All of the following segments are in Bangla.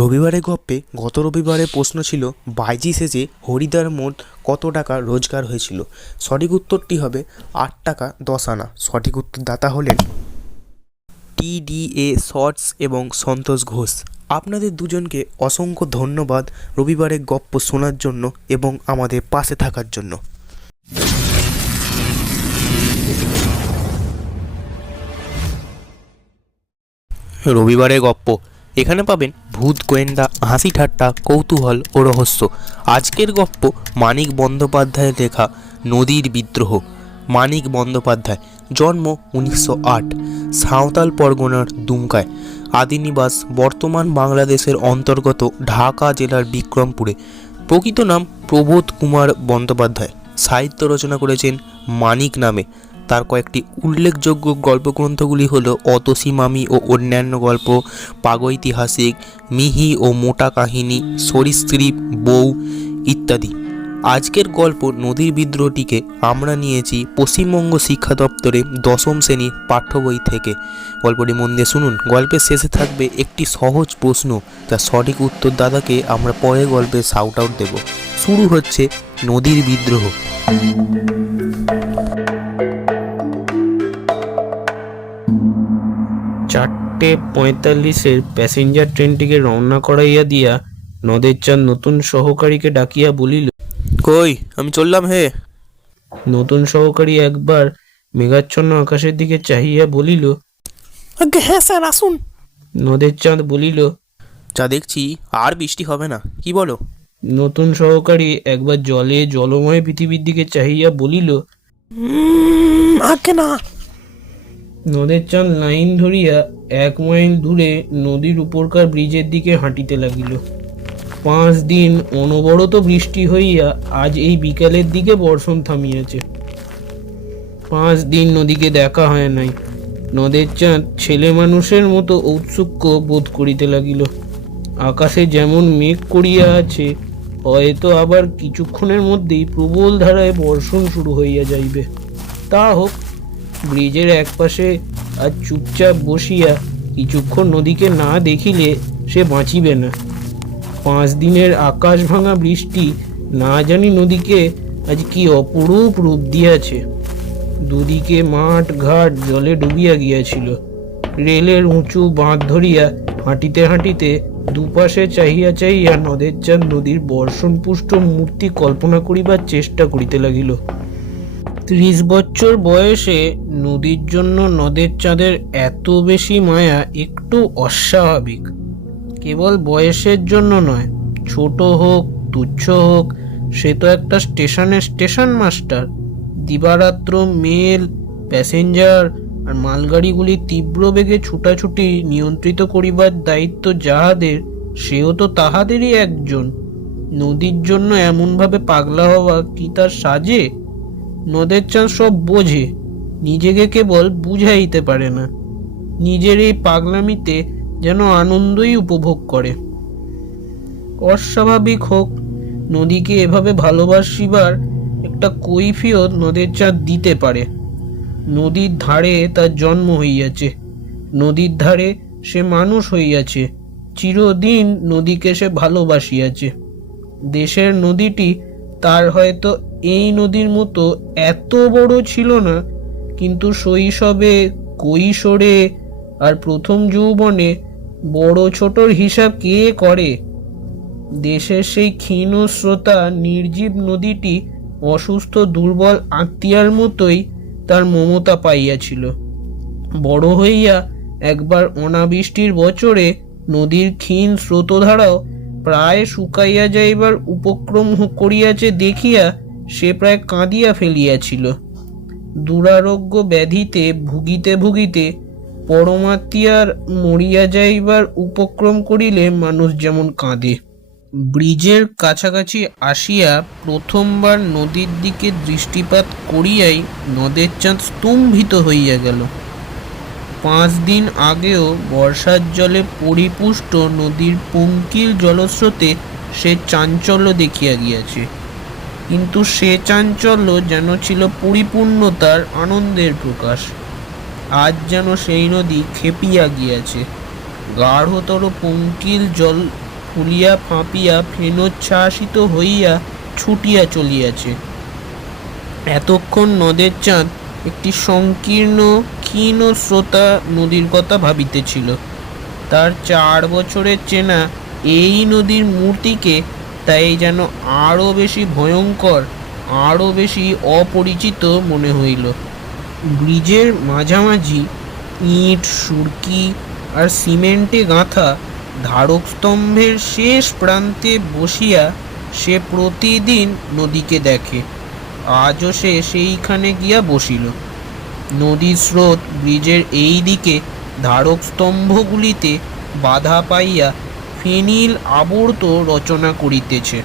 রবিবারে গপ্পে গত রবিবারে প্রশ্ন ছিল, বাইজি সেজে হরিদার মোট কত টাকা রোজগার হয়েছিল? সঠিক উত্তরটি হবে আট টাকা দশ আনা। সঠিক উত্তরদাতা হলেন টিডিএ শর্টস এবং সন্তোষ ঘোষ। আপনাদের দুজনকে অসংখ্য ধন্যবাদ রবিবারে গপ্প শোনার জন্য এবং আমাদের পাশে থাকার জন্য। রবিবারে গপ্প এখানে পাবেন ভূত, গোয়েন্দা, হাসি ঠাট্টা, কৌতূহল ও রহস্য। আজকের গপ্প মানিক বন্দ্যোপাধ্যায়ের লেখা নদীর বিদ্রোহ। মানিক বন্দ্যোপাধ্যায়, জন্ম উনিশশো আট, সাঁওতাল পরগনার দুমকায়। আদিনিবাস, বর্তমান বাংলাদেশের অন্তর্গত ঢাকা জেলার বিক্রমপুরে। প্রকৃত নাম প্রবোধ কুমার বন্দ্যোপাধ্যায়। সাহিত্য রচনা করেছেন মানিক নামে। তার কয়েকটি উল্লেখযোগ্য গল্পগ্রন্থগুলি হলো অতসী মামি ও অন্যান্য গল্প প্রাগৈতিহাসিক মিহি ও মোটা কাহিনী, সরীসৃপ, বউ ইত্যাদি। আজকের গল্প নদীর বিদ্রোহটিকে আমরা নিয়েছি পশ্চিমবঙ্গ শিক্ষা দপ্তরে দশম শ্রেণির পাঠ্য বই থেকে। গল্পটি মন দিয়ে শুনুন। গল্পের শেষে থাকবে একটি সহজ প্রশ্ন যার সঠিক উত্তরদাতাকে আমরা পরে গল্পে শাউট আউট দেব। শুরু হচ্ছে নদীর বিদ্রোহ। চারটে পঁয়তাল্লিশের প্যাসেঞ্জার ট্রেনটিকে রওনা করাইয়া দিয়া নদের চাঁদ নতুন সহকারীকে ডাকিয়া বলিল কই আমি চললাম হে। নতুন সহকারী একবার মেঘাচ্ছন্ন আকাশের দিকে চাহিয়া বলিল আগে হ্যাঁ স্যার আসুন। নদের চাঁদ বলিল যা দেখছি আর বৃষ্টি হবে না কি বলো? নতুন সহকারী একবার জলে জলময় পৃথিবীর দিকে চাহিয়া বলিল না। নদের চাঁদ লাইন ধরিয়া এক মাইল দূরে নদীর উপরকার ব্রিজের দিকে হাঁটিতে লাগিল। পাঁচ দিন অনবরত বৃষ্টি হইয়া আজ এই বিকালের দিকে বর্ষণ থামিয়াছে। পাঁচ দিন নদীকে দেখা হয় নাই। নদের চাঁদ ছেলে মানুষের মতো ঔৎসুক্য বোধ করিতে লাগিল। আকাশে যেমন মেঘ করিয়া আছে, হয়তো আবার কিছুক্ষণের মধ্যেই প্রবল ধারায় বর্ষণ শুরু হইয়া যাইবে। তা হোক, ব্রিজের একপাশে আর চুপচাপ বসিয়া কিছুক্ষণ নদীকে না দেখিলে সে বাঁচিবে না। পাঁচ দিনের আকাশ ভাঙা বৃষ্টি না জানি নদীকে আজ কি অপরূপ রূপ দিয়াছে। দুদিকে মাঠ ঘাট জলে ডুবিয়া গিয়াছিল। রেলের উঁচু বাঁধ ধরিয়া হাঁটিতে হাঁটিতে দুপাশে চাহিয়া চাহিয়া নদের চাঁদ নদীর বর্ষণপুষ্ট মূর্তি কল্পনা করিবার চেষ্টা করিতে লাগিল। ত্রিশ বছর বয়সে নদীর জন্য নদের চাঁদের এত বেশি মায়া একটু অস্বাভাবিক। কেবল বয়সের জন্য নয়, ছোট হোক, তুচ্ছ হোক, সে তো একটা স্টেশনের স্টেশন মাস্টার। দিবারাত্র, মেল, প্যাসেঞ্জার আর মালগাড়িগুলি তীব্র বেগে ছুটাছুটি নিয়ন্ত্রিত করিবার দায়িত্ব যাহাদের, সেও তো তাহাদেরই একজন। নদীর জন্য এমনভাবে পাগলা হওয়া কি তার সাজে? নদের চাঁদ সব বোঝে, নিজেকে কেবল বুঝাইতে পারে না। নিজের এই পাগলামিতে যেন আনন্দই উপভোগ করে। অস্বাভাবিক হোক, নদীকে এভাবে ভালোবাসিবার একটা কৈফিয়ত নদের চাঁদ দিতে পারে। নদীর ধারে তার জন্ম হইয়াছে, নদীর ধারে সে মানুষ হইয়াছে, চিরদিন নদীকে সে ভালোবাসিয়াছে। দেশের নদীটি তার হয়তো এই নদীর মতো এত বড় ছিল না, কিন্তু শৈশবে কৈশোরে আর প্রথম যৌবনে বড় ছোটর হিসাব কে করে? দেশের সেই ক্ষীণ স্রোতা নির্জীব নদীটি অসুস্থ, দুর্বল আত্মীয়ার মতোই তার মমতা পাইয়াছিল। বড় হইয়া একবার অনাবৃষ্টির বছরে নদীর ক্ষীণ স্রোতধারাও প্রায় শুকাইয়া যাইবার উপক্রম করিয়াছে দেখিয়া সে প্রায় কাঁদিয়া ফেলিয়াছিল। দুরারোগ্য ব্যাধিতে ভুগিতে ভুগিতে পরমাত্মীয়ার মরিয়া যাইবার উপক্রম করিলে মানুষ যেমন কাঁদে। ব্রিজের কাছাকাছি আসিয়া প্রথমবার নদীর দিকে দৃষ্টিপাত করিয়াই নদের চাঁদ স্তম্ভিত হইয়া গেল। পাঁচ দিন আগেও বর্ষার জলে পরিপুষ্ট নদীর পঙ্কিল জলস্রোতে সে চাঞ্চল্য দেখিয়া গিয়াছে। কিন্তু সে চাঞ্চল্য যেন ছিল পরিপূর্ণতার আনন্দের প্রকাশ। আজ যেন সেই নদী খেপিয়া গিয়াছে। গাঢ়তর পঙ্কিল জল ফুলিয়া ফাঁপিয়া ফেনোচ্ছ্বাসিত হইয়া ছুটিয়া চলিয়াছে। এতক্ষণ নদের চাঁদ একটি সংকীর্ণ, ক্ষীণ শ্রোতা নদীর কথা ভাবিতেছিল। তার চার বছরের চেনা এই নদীর মূর্তিকে তাই যেন আরও বেশি ভয়ঙ্কর আরও বেশি অপরিচিত মনে হইল। ব্রিজের মাঝামাঝি ইট, সুরকি আর সিমেন্টে গাঁথা ধারক স্তম্ভের শেষ প্রান্তে বসিয়া সে প্রতিদিন নদীকে দেখে। আজও সে সেইখানে গিয়া বসিল। নদীর স্রোত ব্রিজের এই দিকে ধারক স্তম্ভগুলিতে বাধা পাইয়া ফেনিল আবর্ত রচনা করিতেছে।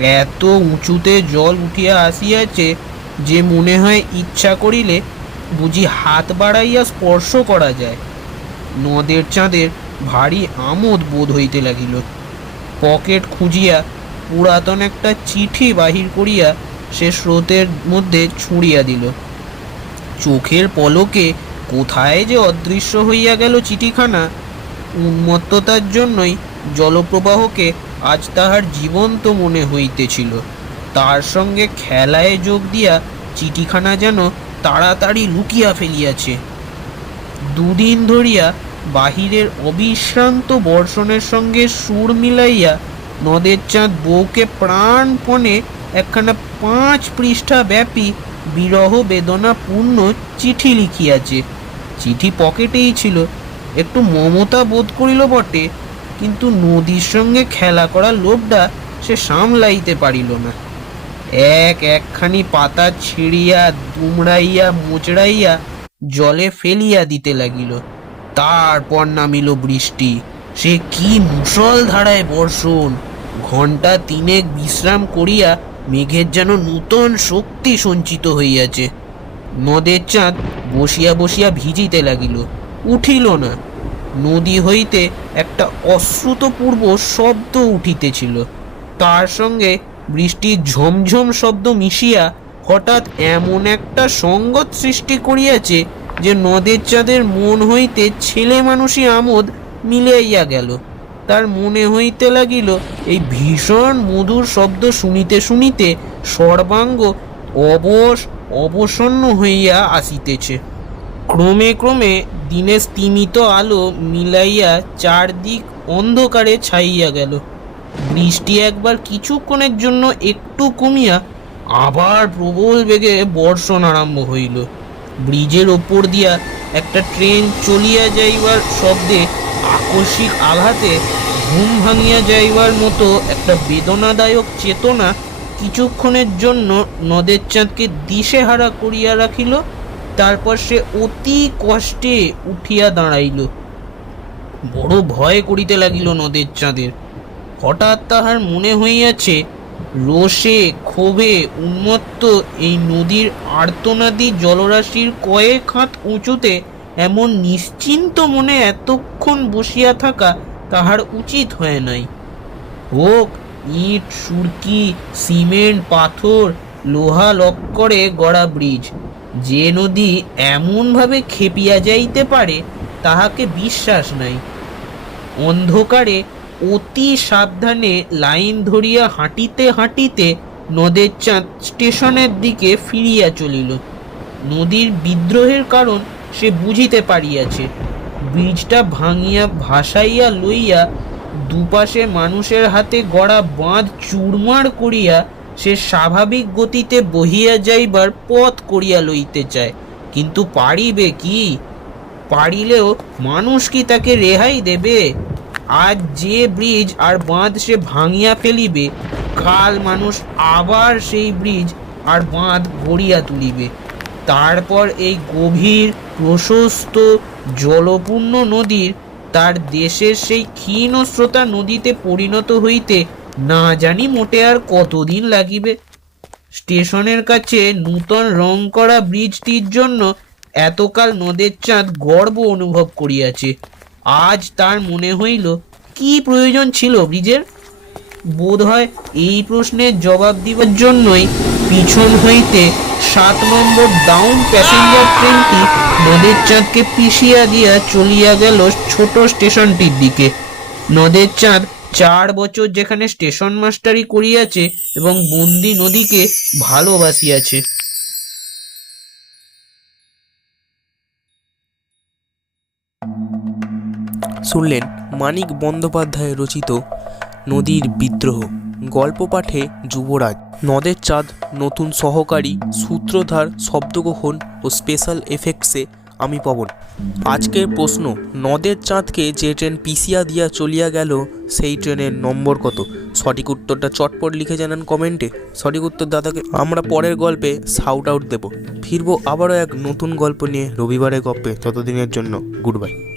এত উঁচুতে জল উঠিয়া আসিয়াছে যে মনে হয় ইচ্ছা করিলে বুঝি হাত বাড়াইয়া স্পর্শ করা যায়। নদের চাঁদের ভারী আমোদ বোধ হইতে লাগিল। পকেট খুঁজিয়া পুরাতন একটা চিঠি বাহির করিয়া সে স্রোতের মধ্যে ছুঁড়িয়া দিল। চোখের পলকে কোথায় যে অদৃশ্য হইয়া গেল চিঠিখানা, উন্মত্ততার জন্যই জলপ্রবাহকে আজ তাহার জীবন্ত মনে হইতেছিল। তার সঙ্গে খেলায় যোগ দিয়া চিঠিখানা যেন তাড়াতাড়ি লুকিয়া ফেলিয়াছে। দুদিন ধরিয়া বাহিরের অবিশ্রান্ত বর্ষণের সঙ্গে সুর মিলাইয়া নদের চাঁদ বউকে প্রাণপণে একখানা পাঁচ পৃষ্ঠা ব্যাপী বিরহ বেদনাপূর্ণ চিঠি লিখিয়াছে। চিঠি পকেটেই ছিল। একটু মমতা বোধ করিল বটে কিন্তু নদীর সঙ্গে খেলা করা লোভটা সে সামলাইতে পারিল না। এক একখানি পাতা ছিঁড়িয়া, দুমড়াইয়া, মোচড়াইয়া জলে ফেলিয়া দিতে লাগিল। তারপর নামিল বৃষ্টি। সে কি মুসল ধারায় বর্ষণ। ঘণ্টা তিনেক বিশ্রাম করিয়া মেঘের যেন নূতন শক্তি সঞ্চিত হইয়াছে। নদের চাঁদ বসিয়া বসিয়া ভিজিতে লাগিল। উঠিল না। নদী হইতে একটা অশ্রুতপূর্ব শব্দ উঠিতেছিল। তার সঙ্গে বৃষ্টির ঝমঝম শব্দ মিশিয়া হঠাৎ এমন একটা সঙ্গত সৃষ্টি করিয়াছে যে নদের চাঁদের মন হইতে ছেলে মানুষই আমোদ মিলাইয়া গেল। তার মনে হইতে লাগিল, এই ভীষণ মধুর শব্দ শুনিতে শুনিতে সর্বাঙ্গ অবশ অবসন্ন হইয়া আসিতেছে। ক্রমে ক্রমে দিনের স্তিমিত আলো মিলাইয়া চারদিক অন্ধকারে ছাইয়া গেল। বৃষ্টি একবার কিছুক্ষণের জন্য একটু কমিয়া আবার প্রবল বেগে বর্ষণ আরম্ভ হইল। ব্রিজের ওপর দিয়া একটা ট্রেন চলিয়া যাইবার শব্দে আকস্মিক আঘাতে ঘুম ভাঙিয়া যাইবার মতো একটা বেদনাদায়ক চেতনা কিছুক্ষণের জন্য নদের চাঁদকে দিশেহারা করিয়া রাখিল। তারপর সে অতি কষ্টে উঠিয়া দাঁড়াইল। বড় ভয় করিতে লাগিল নদের চাঁদের। হঠাৎ তাহার মনে হইয়াছে, রোষে, ক্ষোভে উন্মত্ত এই নদীর আর্তনাদি জলরাশির কয়েক হাত উঁচুতে এমন নিশ্চিন্ত মনে এতক্ষণ বসিয়া থাকা তাহার উচিত হয় নাই। হোক, ইট, সুরকি, সিমেন্ট, পাথর, লোহা লক্করে গড়া ব্রিজ। যে নদী এমনভাবে খেপিয়া যাইতে পারে, তাহাকে বিশ্বাস নাই। অন্ধকারে অতি সাবধানে লাইন ধরিয়া হাঁটিতে হাঁটিতে নদের চাঁদ স্টেশনের দিকে ফিরিয়া চলিল। নদীর বিদ্রোহের কারণ সে বুঝিতে পারিয়াছে। ব্রিজটা ভাঙিয়া, ভাসাইয়া লইয়া দুপাশে মানুষের হাতে গড়া বাঁধ চুরমার করিয়া সে স্বাভাবিক গতিতে বহিয়া যাইবার পথ করিয়া লইতে চায়। কিন্তু পারিবে কি? পারিলেও মানুষ কি তাকে রেহাই দেবে? আজ যে ব্রিজ আর বাঁধ সে ভাঙিয়া ফেলিবে, কাল মানুষ আবার সেই ব্রিজ আর বাঁধ গড়িয়া তুলিবে। তারপর এই গভীর, প্রশস্ত, জলপূর্ণ নদীর তার দেশের সেই ক্ষীণ স্রোতা নদীতে পরিণত হইতে না জানি মোটে আর কতদিন লাগিবে। স্টেশনের কাছে নূতন রং করা ব্রিজটির জন্য এতকাল নদের চাঁদ গর্ব অনুভব করিয়াছে। আজ তার মনে হইল, কি প্রয়োজন ছিল ব্রিজের? বোধ হয় এই প্রশ্নের জবাব দিবার জন্যই পিছন হইতে সাত নম্বর ডাউন প্যাসেঞ্জার ট্রেনটি নদের চাঁদকে পিষিয়া দিয়া চলিয়া গেল ছোট স্টেশনটির দিকে। নদের চাঁদ চার বছর যেখানে স্টেশন মাস্টারি করিয়াছে এবং বন্দি নদীকে ভালোবাসিয়াছে। শুনলেন মানিক বন্দ্যোপাধ্যায় রচিত নদীর বিদ্রোহ, গল্প পাঠে যুবরাজ। নদের চাঁদ, নতুন সহকারী, সূত্রধার শব্দগ্রহণ ও স্পেশাল এফেক্টসে আমি পবন। আজকের প্রশ্ন, নদের চাঁদকে যে ট্রেন পিসিয়া দিয়া চলিয়া গেল, সেই ট্রেনের নম্বর কত? সঠিক উত্তরটা চটপট লিখে জানান কমেন্টে। সঠিক উত্তর দাদাকে আমরা পরের গল্পে সাউট আউট দেবো। ফিরবো আবারও এক নতুন গল্প নিয়ে রবিবারের গল্পে ততদিনের জন্য গুড বাই